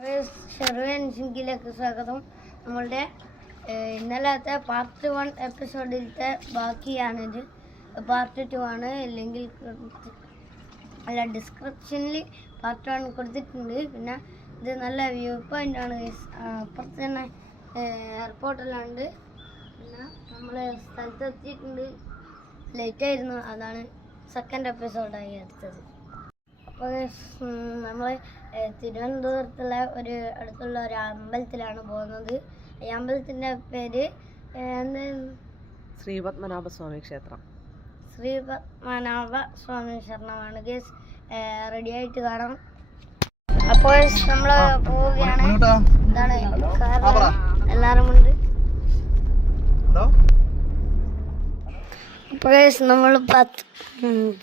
ഷെർവൻസിങ്കിലേക്ക് സ്വാഗതം. നമ്മളുടെ ഇന്നലത്തെ പാർട്ട് 1 എപ്പിസോഡിലത്തെ ബാക്കിയാണിത്. പാർട്ട് 2 ആണ്. അല്ലെങ്കിൽ ഡിസ്ക്രിപ്ഷനിൽ പാർട്ട് 1 കൊടുത്തിട്ടുണ്ട്. പിന്നെ ഇത് നല്ല വ്യൂ പോയിന്റ് ആണ്. അപ്പുറത്ത് തന്നെ എയർപോർട്ടെല്ലാം. പിന്നെ നമ്മൾ സ്ഥലത്തെത്തിയിട്ടുണ്ട്. ലേറ്റായിരുന്നു, അതാണ് സെക്കൻഡ് എപ്പിസോഡായി എടുത്തത്. അപ്പോൾ നമ്മൾ തിരുവനന്തപുരത്തുള്ള അടുത്തുള്ള ഒരു അമ്പലത്തിലാണ് പോകുന്നത്. ഈ അമ്പലത്തിൻ്റെ പേര് ശ്രീപത്മനാഭസ്വാമി ക്ഷേത്രം. ശ്രീപത്മനാഭസ്വാമി ക്ഷേത്രമാണ്. ഗേസ് റെഡി ആയിട്ട് കാണാം. അപ്പോൾ നമ്മൾ പോവുകയാണ്. ഇതാണ് എല്ലാവരും ഉണ്ട്. അപ്പോൾ നമ്മൾ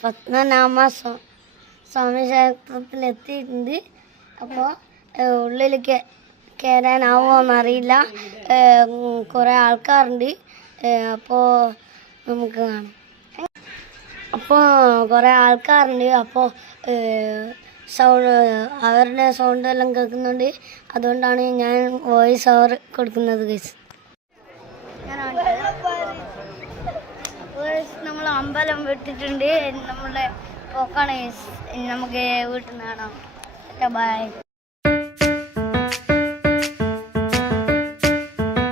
പത്മനാഭ സ്വാമി ക്ഷേത്രത്തിലെത്തിയിട്ടുണ്ട്. അപ്പോൾ ഉള്ളിൽ കയറാനാവുമോയെന്നറിയില്ല. കുറേ ആൾക്കാരുണ്ട്. അപ്പോൾ നമുക്ക് കാണാം. അപ്പോൾ കുറേ ആൾക്കാരുണ്ട്. അപ്പോൾ അവരുടെ സൗണ്ടെല്ലാം കേൾക്കുന്നുണ്ട്. അതുകൊണ്ടാണ് ഞാൻ വോയിസ് ഓവർ കൊടുക്കുന്നത്. ഗൈസ്, നമ്മൾ അമ്പലം വിട്ടിട്ടുണ്ട്. നമ്മുടെ പോക്കാണ്. നമുക്ക് വീട്ടിൽ നിന്ന് കാണാം. ബൈ.